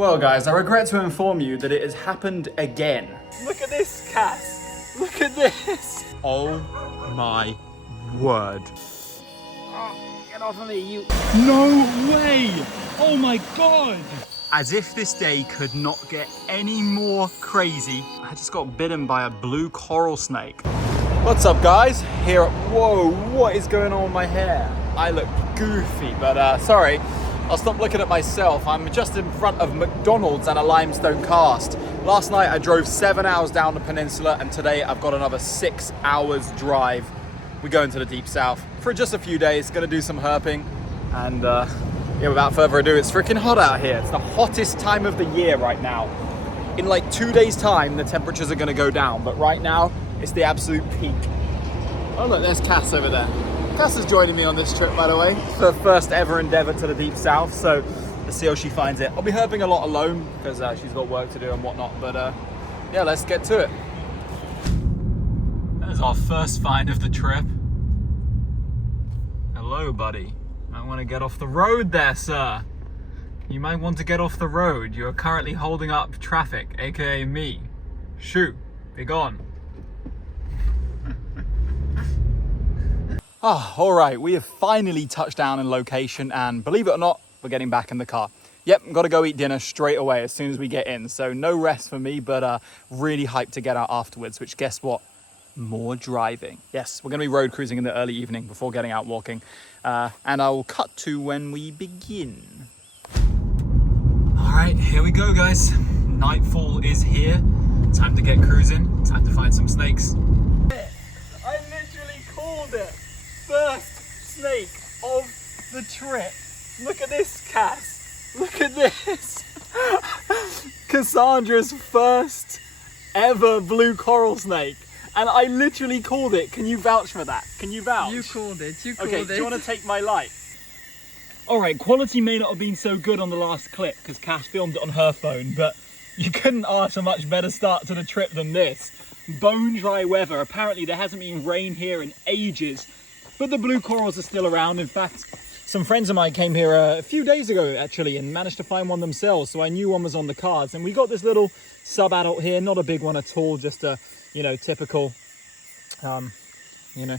Well guys, I regret to inform you that it has happened again. Look at this, Cass. Look at this. Oh my word. Oh, get off of me, you. No way! Oh my god! As if this day could not get any more crazy, I just got bitten by a blue coral snake. What's up guys? Here at, whoa, what is going on with my hair? I look goofy, but sorry. I'll stop looking at myself. I'm just in front of McDonald's and a limestone cast. Last night I drove 7 hours down the peninsula and today I've got another 6 hours drive. We're going to the deep south for just a few days, gonna do some herping. And yeah, without further ado, it's freaking hot out here. It's the hottest time of the year right now. In like 2 days time, the temperatures are gonna go down, but right now it's the absolute peak. Oh look, there's Cass over there. Cass is joining me on this trip, by the way. It's her first ever endeavor to the deep south, so let's see how she finds it. I'll be herping a lot alone because she's got work to do and whatnot, but yeah, let's get to it. There's our first find of the trip. Hello, buddy. I want to get off the road there, sir. You might want to get off the road. You are currently holding up traffic, aka me. Shoo, be gone. All right, we have finally touched down in location and believe it or not, we're getting back in the car. Yep, got to go eat dinner straight away as soon as we get in. So no rest for me, but really hyped to get out afterwards, which guess what? More driving. Yes, we're going to be road cruising in the early evening before getting out walking. And I will cut to when we begin. All right, here we go, guys. Nightfall is here. Time to get cruising. Time to find some snakes. I literally called it. First snake of the trip. Look at this, Cass. Look at this. Cassandra's first ever blue coral snake. And I literally called it. Can you vouch for that? Can you vouch? You called it. You called Okay, it. do you want to take my light? Alright, quality may not have been so good on the last clip because Cass filmed it on her phone, but you couldn't ask a much better start to the trip than this. Bone dry weather. Apparently there hasn't been rain here in ages, but the blue corals are still around. In fact, some friends of mine came here a few days ago actually and managed to find one themselves, so I knew one was on the cards. And we got this little sub-adult here, not a big one at all, just a, you know, typical, you know,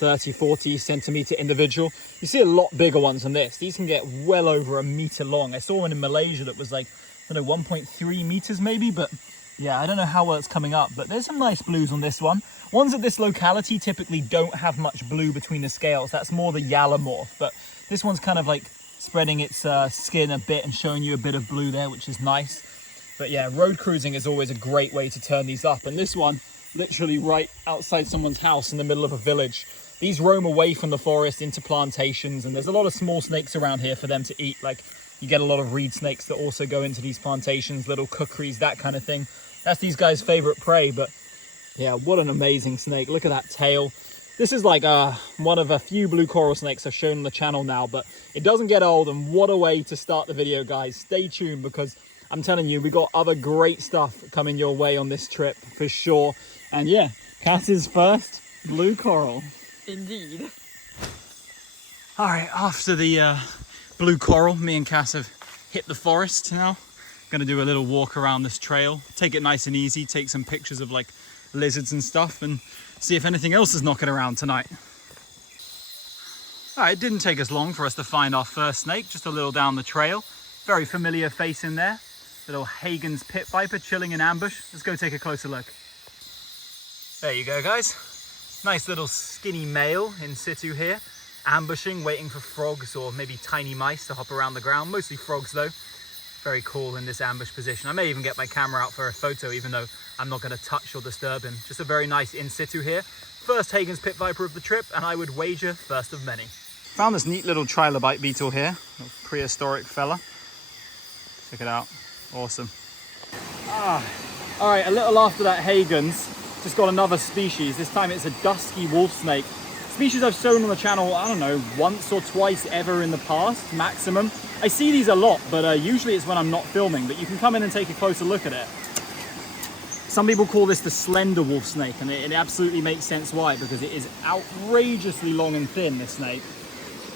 30-40 centimeter individual. You see a lot bigger ones than this. These can get well over 1 meter long. I saw one in Malaysia that was like, I don't know, 1.3 meters maybe, but yeah, I don't know how well it's coming up, but there's some nice blues on this one. Ones at this locality typically don't have much blue between the scales. That's more the Yalamorph, but this one's kind of like spreading its skin a bit and showing you a bit of blue there, which is nice. But yeah, road cruising is always a great way to turn these up. And this one, literally right outside someone's house in the middle of a village. These roam away from the forest into plantations, and there's a lot of small snakes around here for them to eat. Like, you get a lot of reed snakes that also go into these plantations, little kukris, that kind of thing. That's these guys' favorite prey, but yeah, what an amazing snake. Look at that tail. This is like one of a few blue coral snakes I've shown on the channel now, but it doesn't get old, and what a way to start the video, guys. Stay tuned because I'm telling you, we got other great stuff coming your way on this trip for sure. And yeah, Cass's first blue coral. Indeed. All right, after the blue coral, me and Cass have hit the forest now. Gonna do a little walk around this trail, take it nice and easy, take some pictures of like lizards and stuff and see if anything else is knocking around tonight. All right, it didn't take us long for us to find our first snake, just a little down the trail. Very familiar face in there. Little Hagen's pit viper chilling in ambush. Let's go take a closer look. There you go, guys. Nice little skinny male in situ here, ambushing, waiting for frogs or maybe tiny mice to hop around the ground. Mostly frogs though. Very cool in this ambush position. I may even get my camera out for a photo, even though I'm not going to touch or disturb him. Just a very nice in situ here. First Hagen's pit viper of the trip, and I would wager first of many. Found this neat little trilobite beetle here, a prehistoric fella. Check it out. Awesome. All right, a little after that Hagen's, just got another species. This time it's a dusky wolf snake. Species I've shown on the channel, I don't know, once or twice ever in the past, maximum. I see these a lot, but usually it's when I'm not filming, but you can come in and take a closer look at it. Some people call this the slender wolf snake, and it absolutely makes sense why, because it is outrageously long and thin, this snake.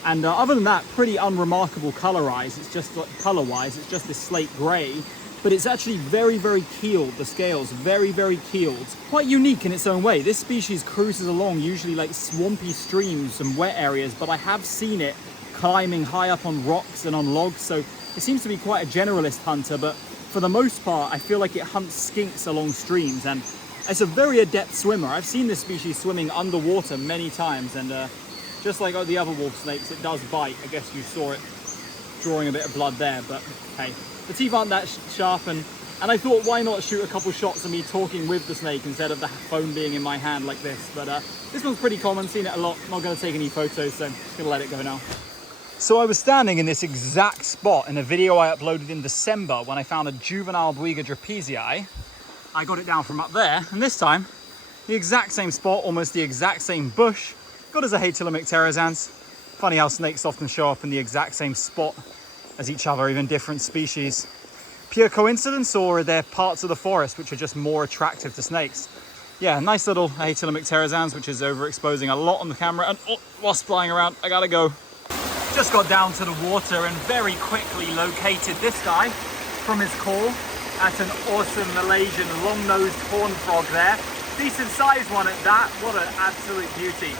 And other than that, pretty unremarkable color-wise. It's just color-wise, it's just this slate gray, but it's actually very, very keeled. The scales, very, very keeled. Quite unique in its own way. This species cruises along usually like swampy streams and wet areas, but I have seen it climbing high up on rocks and on logs, so it seems to be quite a generalist hunter, but for the most part, I feel like it hunts skinks along streams, and it's a very adept swimmer. I've seen this species swimming underwater many times, and just like the other wolf snakes, it does bite. I guess you saw it drawing a bit of blood there, but hey, the teeth aren't that sharp, and I thought, why not shoot a couple shots of me talking with the snake instead of the phone being in my hand like this. But this one's pretty common, seen it a lot. Not going to take any photos, so I'm just going to let it go now. So I was standing in this exact spot in a video I uploaded in December when I found a juvenile Buiga trapezii. I got it down from up there, and this time, the exact same spot, almost the exact same bush, got as a Hetelomycterizans. Funny how snakes often show up in the exact same spot as each other, even different species. Pure coincidence, or are there parts of the forest which are just more attractive to snakes? Yeah, nice little Hetelomycterizans, which is overexposing a lot on the camera, and wasp flying around, I gotta go. Just got down to the water and very quickly located this guy from his call at an awesome Malaysian long-nosed horn frog there. Decent sized one at that, what an absolute beauty.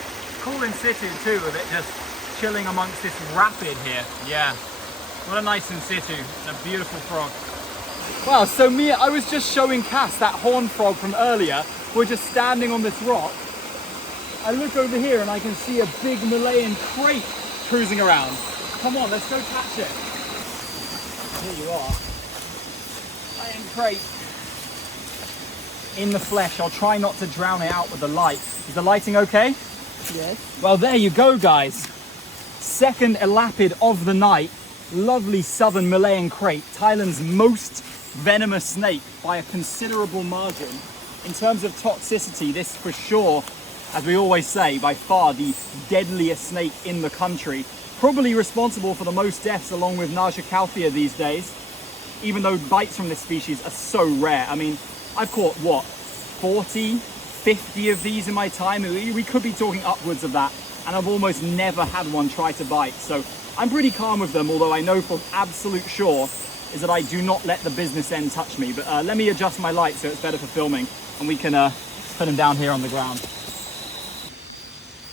Cool in situ too, with it just chilling amongst this rapid here. Yeah, what a nice in situ, and a beautiful frog. Wow, so I was just showing Cass that horn frog from earlier. We're just standing on this rock. I look over here and I can see a big Malayan krait cruising around. Come on, let's go catch it. Here you are. Malayan krait. In the flesh. I'll try not to drown it out with the light. Is the lighting okay? Yes. Well, there you go, guys. Second elapid of the night. Lovely southern Malayan krait, Thailand's most venomous snake by a considerable margin. In terms of toxicity, this for sure, as we always say, by far the deadliest snake in the country. Probably responsible for the most deaths along with Naja calthea these days, even though bites from this species are so rare. I mean, I've caught, what, 40, 50 of these in my time? We could be talking upwards of that, and I've almost never had one try to bite. So I'm pretty calm with them, although I know for absolute sure is that I do not let the business end touch me. But let me adjust my light so it's better for filming, and we can put them down here on the ground.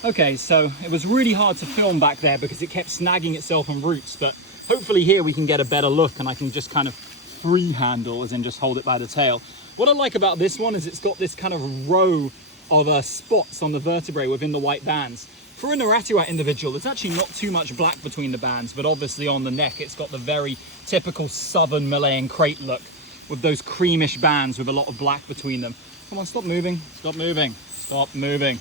Okay, so it was really hard to film back there because it kept snagging itself on roots, but hopefully here we can get a better look and I can just kind of free handle, as in just hold it by the tail. What I like about this one is it's got this kind of row of spots on the vertebrae within the white bands. For a Naratuat individual, there's actually not too much black between the bands, but obviously on the neck, it's got the very typical southern Malayan krait look with those creamish bands with a lot of black between them. Come on, stop moving, stop moving, stop moving.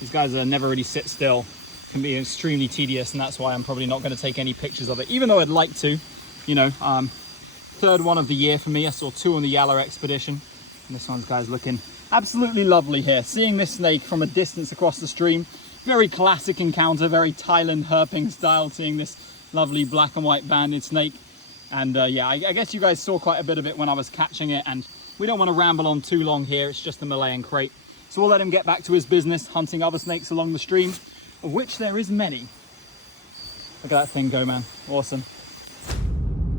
These guys never really sit still. Can be extremely tedious, and that's why I'm probably not going to take any pictures of it, even though I'd like to. You know, third one of the year for me. I saw 2 on the Yalla expedition, and this one's, guys, looking absolutely lovely here. Seeing this snake from a distance across the stream, very classic encounter, very Thailand herping style, seeing this lovely black and white banded snake. And yeah, I guess you guys saw quite a bit of it when I was catching it, and we don't want to ramble on too long here. It's just the Malayan krait. So we'll let him get back to his business, hunting other snakes along the stream, of which there is many. Look at that thing go, man. Awesome.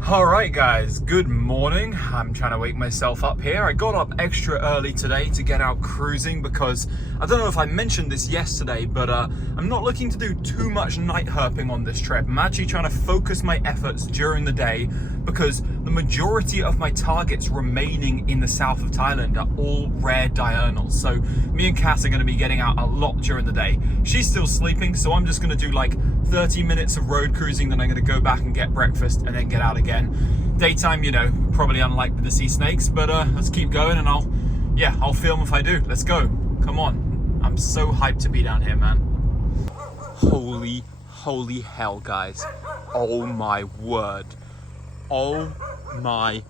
All right, guys, good morning. I'm trying to wake myself up here. I got up extra early today to get out cruising because I don't know if I mentioned this yesterday, but I'm not looking to do too much night herping on this trip. I'm actually trying to focus my efforts during the day because the majority of my targets remaining in the south of Thailand are all rare diurnals. So me and Cass are going to be getting out a lot during the day. She's still sleeping, so I'm just going to do like 30 minutes of road cruising, then I'm going to go back and get breakfast and then get out again. Daytime, you know, probably unlikely to see snakes, but let's keep going, and I'll film if I do. Let's go. Come on. I'm so hyped to be down here, man. Holy hell, guys. Oh my word. Oh my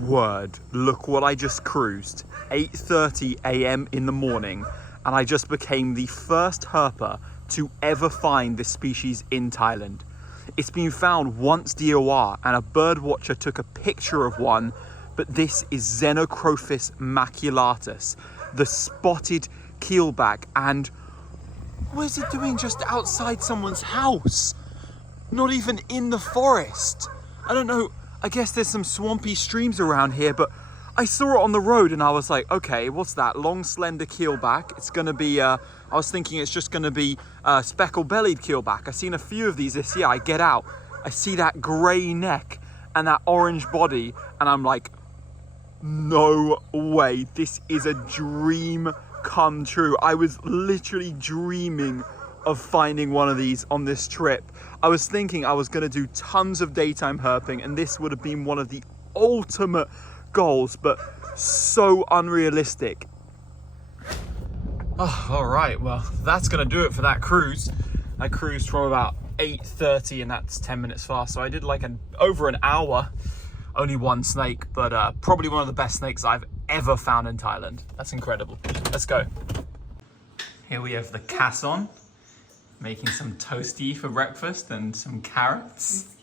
word. Look what I just cruised. 8:30 a.m. in the morning, and I just became the first herper to ever find this species in Thailand. It's been found once DOR, and a bird watcher took a picture of one, but this is Xenocrophis maculatus, the spotted keelback, and What is it doing just outside someone's house? Not even in the forest. I don't know, I guess there's some swampy streams around here, but I saw it on the road and I was like, okay, what's that? Long, slender keelback. It's gonna be, I was thinking it's just gonna be speckle-bellied keelback. I've seen a few of these this year. I get out, I see that gray neck and that orange body, and I'm like, no way, this is a dream come true. I was literally dreaming of finding one of these on this trip. I was thinking I was going to do tons of daytime herping, and this would have been one of the ultimate goals, but so unrealistic. Oh, all right, well, that's going to do it for that cruise. I cruised from about 8:30, and that's 10 minutes fast, so I did like over an hour. Only one snake, but probably one of the best snakes I've ever found in Thailand. That's incredible. Let's go. Here we have the casson, making some toasty for breakfast and some carrots.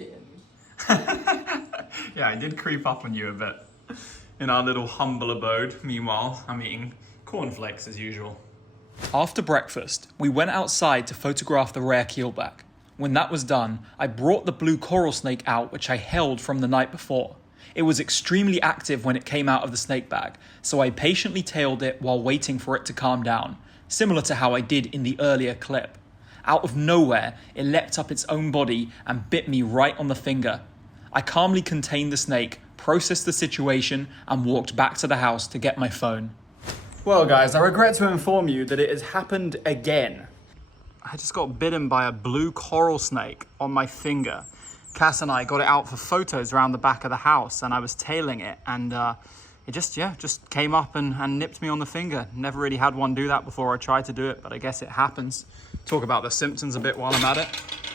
Yeah, I did creep up on you a bit. In our little humble abode, meanwhile, I'm eating cornflakes as usual. After breakfast, we went outside to photograph the rare keelback. When that was done, I brought the blue coral snake out, which I held from the night before. It was extremely active when it came out of the snake bag, so I patiently tailed it while waiting for it to calm down, similar to how I did in the earlier clip. Out of nowhere, it leapt up its own body and bit me right on the finger. I calmly contained the snake, processed the situation, and walked back to the house to get my phone. Well guys, I regret to inform you that it has happened again. I just got bitten by a blue coral snake on my finger. Cass and I got it out for photos around the back of the house, and I was tailing it, and it just came up and nipped me on the finger. Never really had one do that before. I tried to do it, but I guess it happens. Talk about the symptoms a bit while I'm at it.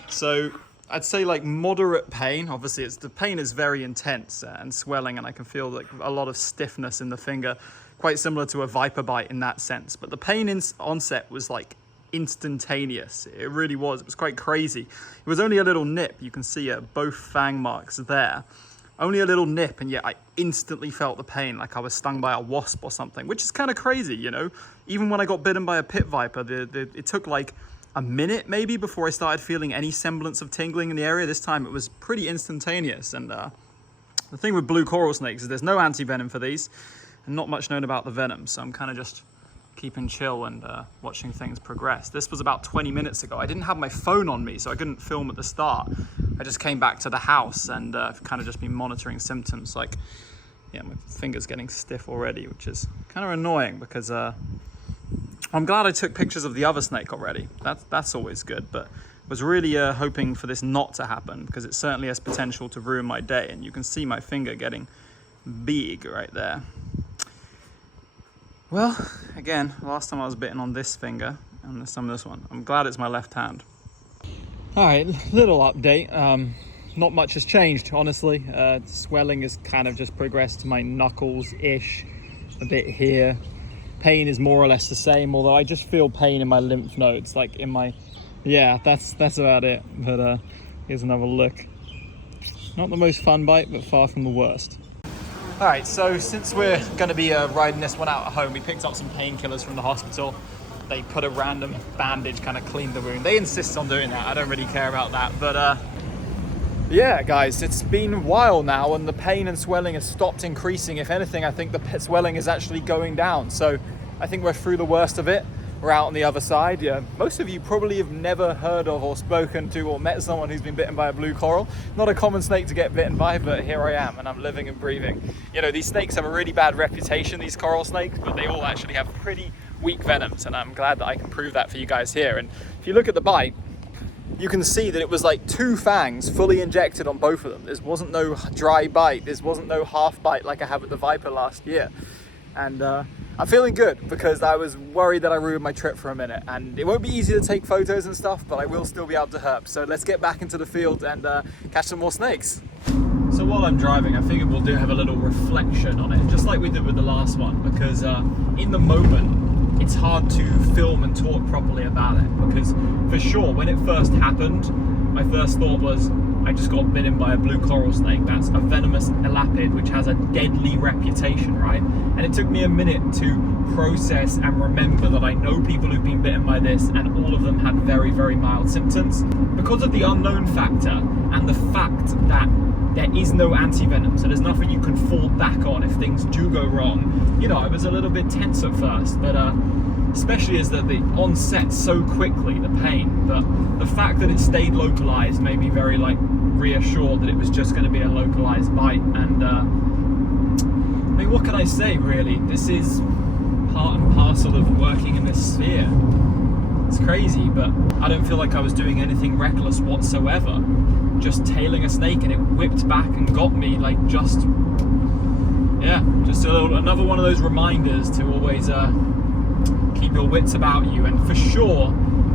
So I'd say like moderate pain. Obviously the pain is very intense and swelling, and I can feel like a lot of stiffness in the finger, quite similar to a viper bite in that sense. But the pain onset was like instantaneous. It really was. It was quite crazy. It was only a little nip. You can see both fang marks there. Only a little nip, and yet I instantly felt the pain like I was stung by a wasp or something, which is kind of crazy, you know? Even when I got bitten by a pit viper, it took like a minute maybe before I started feeling any semblance of tingling in the area. This time it was pretty instantaneous. And the thing with blue coral snakes is there's no anti-venom for these, and not much known about the venom, so I'm kind of just keeping chill and watching things progress. This was about 20 minutes ago. I didn't have my phone on me, so I couldn't film at the start. I just came back to the house and I've kind of just been monitoring symptoms. Like, yeah, my finger's getting stiff already, which is kind of annoying because I'm glad I took pictures of the other snake already. That's always good, but was really hoping for this not to happen because it certainly has potential to ruin my day. And you can see my finger getting big right there. Well, again, last time I was bitten on this finger and this time this one. I'm glad it's my left hand. All right, little update. Not much has changed, honestly. Swelling has kind of just progressed to my knuckles-ish, a bit here. Pain is more or less the same, although I just feel pain in my lymph nodes, like in my... Yeah, that's about it. But here's another look. Not the most fun bite, but far from the worst. All right, so since we're going to be riding this one out at home, we picked up some painkillers from the hospital. They put a random bandage, kind of cleaned the wound. They insist on doing that. I don't really care about that, but yeah, guys, it's been a while now, and the pain and swelling has stopped increasing. If anything, I think the swelling is actually going down. So I think we're through the worst of it. We're out on the other side. Yeah, most of you probably have never heard of or spoken to or met someone who's been bitten by a blue coral. Not a common snake to get bitten by, but here I am, and I'm living and breathing. You know, these snakes have a really bad reputation, these coral snakes, but they all actually have pretty weak venoms, and I'm glad that I can prove that for you guys here. And if you look at the bite, you can see that it was like 2 fangs fully injected on both of them. There wasn't no dry bite. There wasn't no half bite like I had with the viper last year. And I'm feeling good because I was worried that I ruined my trip for a minute, and it won't be easy to take photos and stuff, but I will still be able to herp. So let's get back into the field and catch some more snakes. So while I'm driving, I figured we'll have a little reflection on it, just like we did with the last one, because in the moment, it's hard to film and talk properly about it, because for sure, when it first happened, my first thought was, I just got bitten by a blue coral snake. That's a venomous elapid, which has a deadly reputation, right? And it took me a minute to process and remember that I know people who've been bitten by this, and all of them had very, very mild symptoms. Because of the unknown factor and the fact that there is no anti-venom, so there's nothing you can fall back on if things do go wrong. You know, I was a little bit tense at first, but especially as the onset so quickly, the pain. But the fact that it stayed localized made me very like reassured that it was just going to be a localized bite. And I mean, what can I say really? This is part and parcel of working in this sphere. It's crazy, but I don't feel like I was doing anything reckless whatsoever. Just tailing a snake and it whipped back and got me, like just another one of those reminders to always keep your wits about you. And for sure,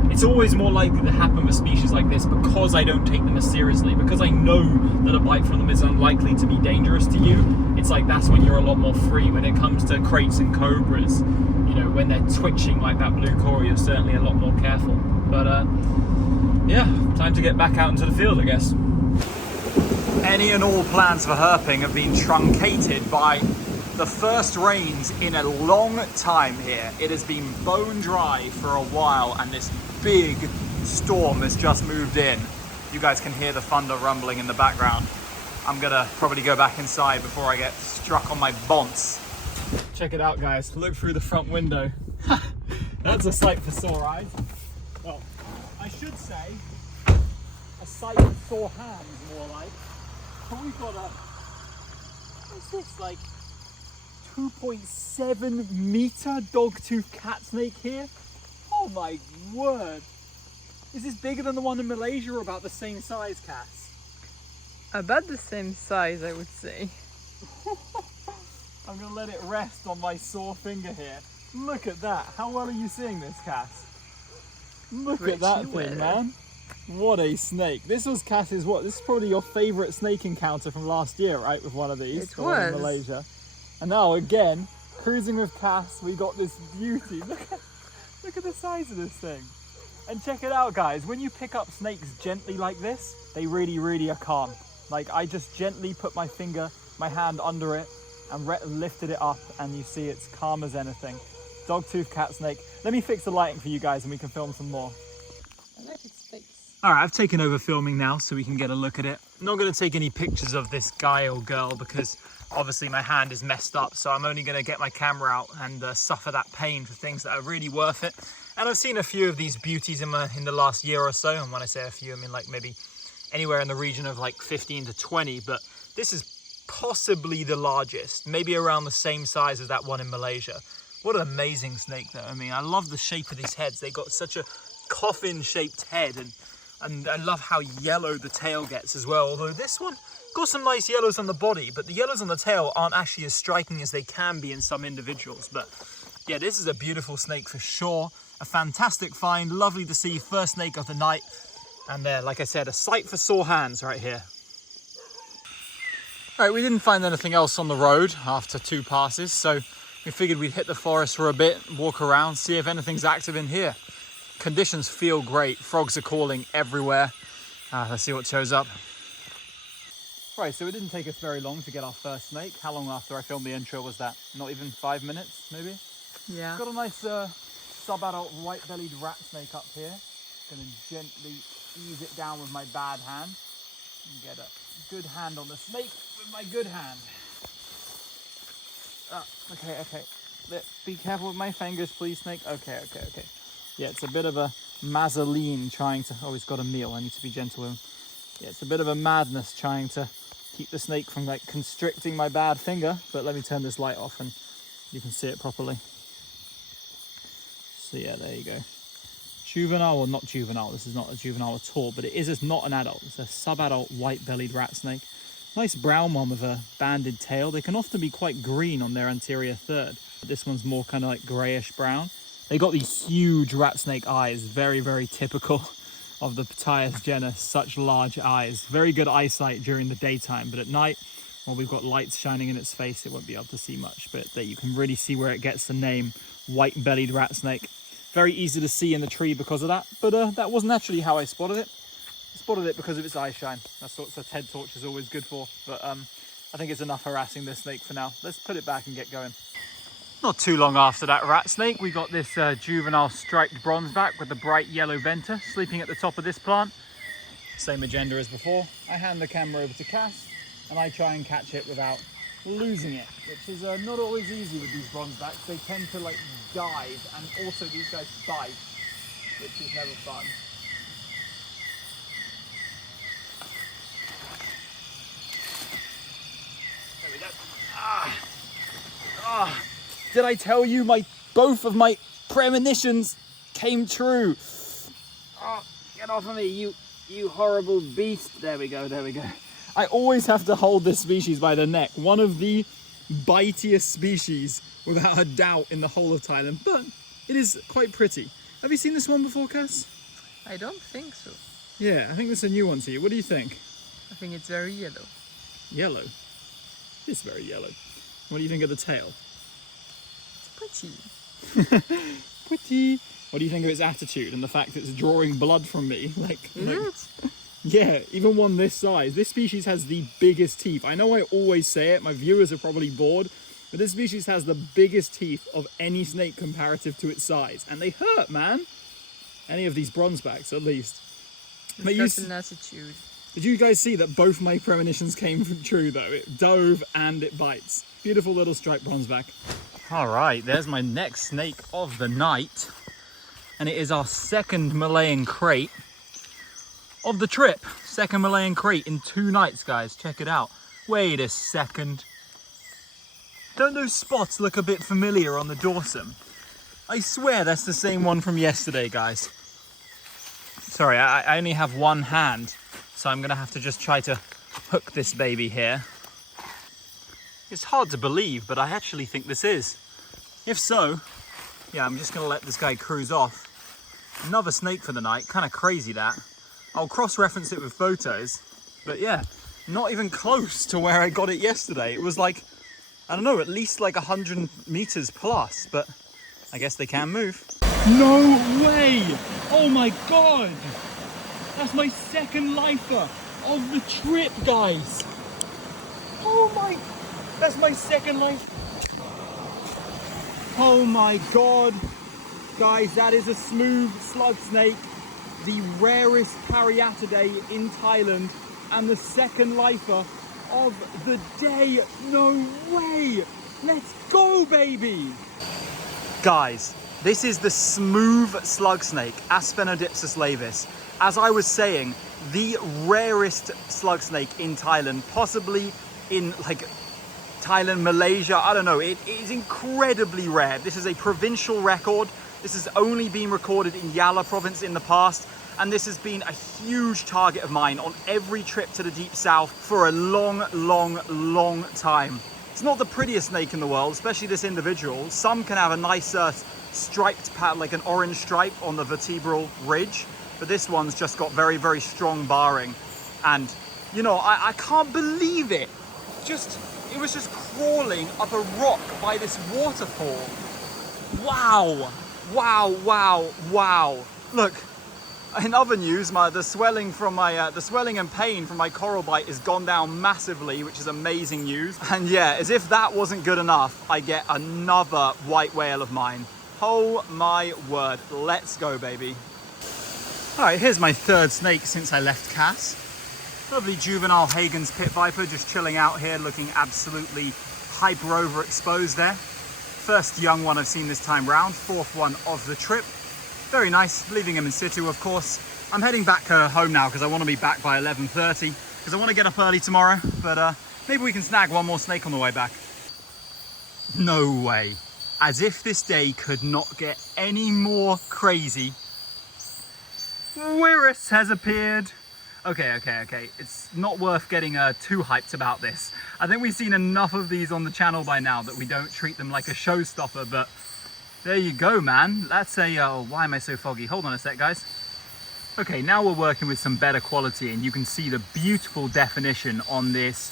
it's always more likely to happen with species like this because I don't take them as seriously, because I know that a bite from them is unlikely to be dangerous to you. It's like that's when you're a lot more free. When it comes to kraits and cobras, you know, when they're twitching like that blue coral, you're certainly a lot more careful. But yeah, time to get back out into the field, I guess. Any and all plans for herping have been truncated by the first rains in a long time here. It has been bone dry for a while, and this big storm has just moved in. You guys can hear the thunder rumbling in the background. I'm gonna probably go back inside before I get struck on my bonce. Check it out, guys. Look through the front window. That's a sight for sore eyes. Well, I should say a sight for sore hands, more like. But we've got a, what's this, like 2.7 meter dog-tooth cat snake here? Oh my word. Is this bigger than the one in Malaysia, or about the same size, Cass? About the same size, I would say. I'm gonna let it rest on my sore finger here. Look at that. How well are you seeing this, Cass? Look at that thing, man. What a snake. This was Cass's, this is probably your favorite snake encounter from last year, right? With one of these. It was. In Malaysia. And now again, cruising with Cass, we got this beauty. Look at the size of this thing. And check it out, guys. When you pick up snakes gently like this, they really, really are calm. Like, I just gently put my hand under it and lifted it up, and you see it's calm as anything. Dog-tooth cat snake. Let me fix the lighting for you guys and we can film some more. I like its face. All right, I've taken over filming now so we can get a look at it. I'm not going to take any pictures of this guy or girl because obviously my hand is messed up, so I'm only going to get my camera out and suffer that pain for things that are really worth it. And I've seen a few of these beauties in the last year or so, and when I say a few, I mean like maybe anywhere in the region of like 15 to 20, but this is possibly the largest, maybe around the same size as that one in Malaysia. What an amazing snake though. I mean, I love the shape of these heads. They got such a coffin-shaped head, and I love how yellow the tail gets as well, although this one got some nice yellows on the body, but the yellows on the tail aren't actually as striking as they can be in some individuals. But yeah, this is a beautiful snake for sure. A fantastic find, lovely to see, first snake of the night. And like I said, a sight for sore hands right here. All right, we didn't find anything else on the road after 2 passes, so we figured we'd hit the forest for a bit, walk around, see if anything's active in here. Conditions feel great. Frogs are calling everywhere. Let's see what shows up. Right, so it didn't take us very long to get our first snake. How long after I filmed the intro was that? Not even 5 minutes, maybe? Yeah. Got a nice sub-adult white-bellied rat snake up here. Gonna gently ease it down with my bad hand and get a good hand on the snake with my good hand. Okay. Be careful with my fingers, please, snake. Okay. Yeah, it's a bit of a mazzoline trying to... Oh, he's got a meal. I need to be gentle with him. Yeah, it's a bit of a madness trying to keep the snake from like constricting my bad finger. But let me turn this light off and you can see it properly. So yeah, there you go. Juvenile, or not juvenile, this is not a juvenile at all, but it is not an adult. It's a sub-adult white-bellied rat snake. Nice brown one with a banded tail. They can often be quite green on their anterior third. This one's more kind of like grayish brown. They got these huge rat snake eyes, very, very typical of the Ptyas genus, such large eyes. Very good eyesight during the daytime, but at night, well, we've got lights shining in its face, it won't be able to see much, but there you can really see where it gets the name white-bellied rat snake. Very easy to see in the tree because of that, but that wasn't actually how I spotted it. Spotted it because of its eye shine. That's what a TED torch is always good for. But I think it's enough harassing this snake for now. Let's put it back and get going. Not too long after that rat snake, we got this juvenile striped bronzeback with the bright yellow venter sleeping at the top of this plant. Same agenda as before. I hand the camera over to Cass and I try and catch it without losing it, which is not always easy with these bronzebacks. They tend to like dive, and also these guys bite, which is never fun. There we go. Did I tell you both of my premonitions came true? Oh, get off of me, you horrible beast. There we go, there we go. I always have to hold this species by the neck. One of the bitiest species, without a doubt, in the whole of Thailand. But it is quite pretty. Have you seen this one before, Cass? I don't think so. Yeah, I think it's a new one to you. What do you think? I think it's very yellow. Yellow? It's very yellow. What do you think of the tail? Pretty. Pretty. What do you think of its attitude and the fact that it's drawing blood from me? Is it? Yeah, even one this size. This species has the biggest teeth. I know I always say it, my viewers are probably bored, but this species has the biggest teeth of any snake comparative to its size. And they hurt, man. Any of these bronzebacks, at least. But It's got an attitude. did you guys see that both my premonitions came true, though? It dove and it bites. Beautiful little striped bronzeback. All right, there's my next snake of the night. And it is our second Malayan krait of the trip. Second Malayan krait in 2 nights, guys. Check it out. Wait a second. Don't those spots look a bit familiar on the dorsum? I swear that's the same one from yesterday, guys. Sorry, I only have one hand, so I'm gonna have to just try to hook this baby here. It's hard to believe, but I actually think this is. If so, yeah, I'm just gonna let this guy cruise off. Another snake for the night, kind of crazy that. I'll cross-reference it with photos, but yeah, not even close to where I got it yesterday. It was like, I don't know, at least like 100 meters plus, but I guess they can move. No way! Oh my God! That's my second lifer of the trip, guys. Oh my, that's my second life. Oh my God. Guys, that is a smooth slug snake, the rarest Karyatidae in Thailand, and the second lifer of the day. No way! Let's go, baby! Guys, this is the smooth slug snake, Aspenodipsis laevis. As I was saying, the rarest slug snake in Thailand, possibly in like Thailand, Malaysia, I don't know. It is incredibly rare. This is a provincial record. This has only been recorded in Yala province in the past, and this has been a huge target of mine on every trip to the deep south for a long, long, long time. It's not the prettiest snake in the world, especially this individual. Some can have a nicer striped pattern, like an orange stripe on the vertebral ridge, but this one's just got very, very strong barring. And, you know, I can't believe it. It was just crawling up a rock by this waterfall. Wow. Wow, wow, wow. Look, in other news, the swelling and pain from my coral bite has gone down massively, which is amazing news. And yeah, as if that wasn't good enough, I get another white whale of mine. Oh my word, let's go, baby. All right, here's my third snake since I left Cass. Lovely juvenile Hagen's pit viper, just chilling out here, looking absolutely hyper overexposed there. First young one I've seen this time round, 4th one of the trip. Very nice, leaving him in situ, of course. I'm heading back home now because I want to be back by 11:30 because I want to get up early tomorrow, but maybe we can snag one more snake on the way back. No way. As if this day could not get any more crazy. Wirrus has appeared. Okay. It's not worth getting too hyped about this. I think we've seen enough of these on the channel by now that we don't treat them like a showstopper, but there you go, man. That's a, why am I so foggy? Hold on a sec, guys. Okay, now we're working with some better quality, and you can see the beautiful definition on this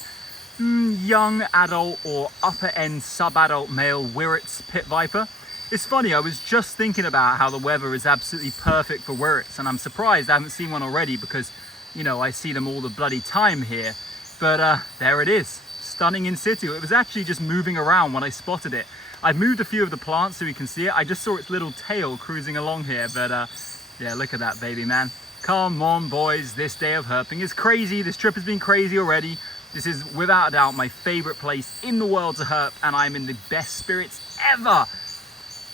young adult or upper end sub-adult male Wirrets pit viper. It's funny, I was just thinking about how the weather is absolutely perfect for Wirrets, and I'm surprised I haven't seen one already because you know, I see them all the bloody time here. But there it is, stunning in situ. It was actually just moving around when I spotted it. I've moved a few of the plants so you can see it. I just saw its little tail cruising along here, but yeah, look at that baby, man. Come on, boys, this day of herping is crazy. This trip has been crazy already. This is without a doubt my favorite place in the world to herp, and I'm in the best spirits ever.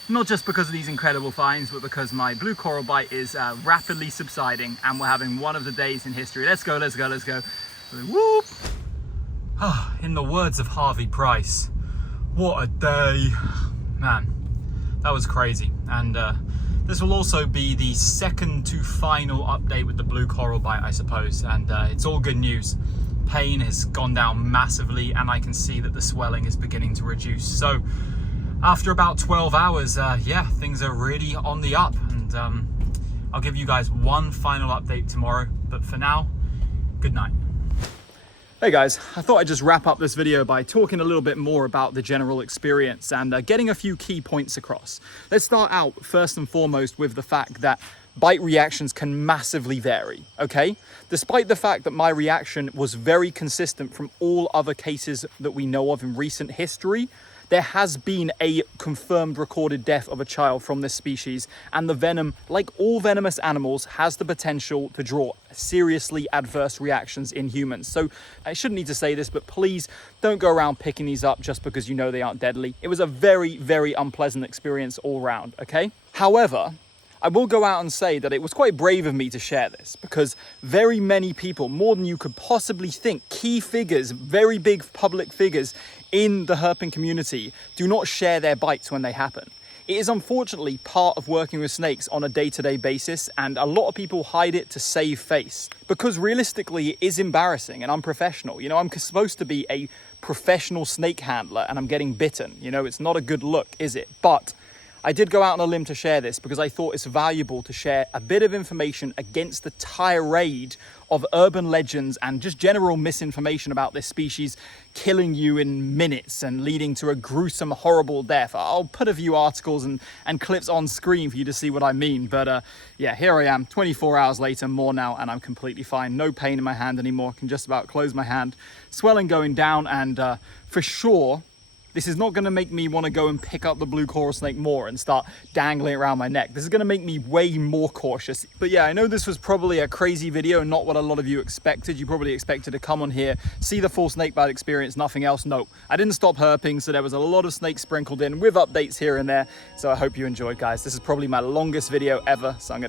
Not just because of these incredible finds, but because my blue coral bite is rapidly subsiding and we're having one of the days in history. Let's go, let's go, let's go. Whoop! In the words of Harvey Price, what a day. Man, that was crazy. And this will also be the second to final update with the blue coral bite, I suppose. And it's all good news. Pain has gone down massively and I can see that the swelling is beginning to reduce. So after about 12 hours, yeah, things are really on the up. And I'll give you guys one final update tomorrow. But for now, good night. Hey guys, I thought I'd just wrap up this video by talking a little bit more about the general experience and getting a few key points across. Let's start out first and foremost with the fact that bite reactions can massively vary, okay? Despite the fact that my reaction was very consistent from all other cases that we know of in recent history, there has been a confirmed recorded death of a child from this species, and the venom, like all venomous animals, has the potential to draw seriously adverse reactions in humans. So I shouldn't need to say this, but please don't go around picking these up just because you know they aren't deadly. It was a very, very unpleasant experience all round, okay? However, I will go out and say that it was quite brave of me to share this because very many people, more than you could possibly think, key figures, very big public figures in the herping community do not share their bites when they happen. It is unfortunately part of working with snakes on a day-to-day basis, and a lot of people hide it to save face because realistically it is embarrassing and unprofessional. You know, I'm supposed to be a professional snake handler and I'm getting bitten. You know, it's not a good look, is it? But I did go out on a limb to share this because I thought it's valuable to share a bit of information against the tirade of urban legends and just general misinformation about this species killing you in minutes and leading to a gruesome, horrible death. I'll put a few articles and clips on screen for you to see what I mean. But yeah, here I am 24 hours later, more now, and I'm completely fine. No pain in my hand anymore. I can just about close my hand. Swelling going down, and for sure, this is not going to make me want to go and pick up the blue coral snake more and start dangling it around my neck. This is going to make me way more cautious. But yeah, I know this was probably a crazy video and not what a lot of you expected. You probably expected to come on here, see the full snake bite experience, nothing else. No, I didn't stop herping, so there was a lot of snakes sprinkled in with updates here and there. So I hope you enjoyed, guys. This is probably my longest video ever, so I'm going to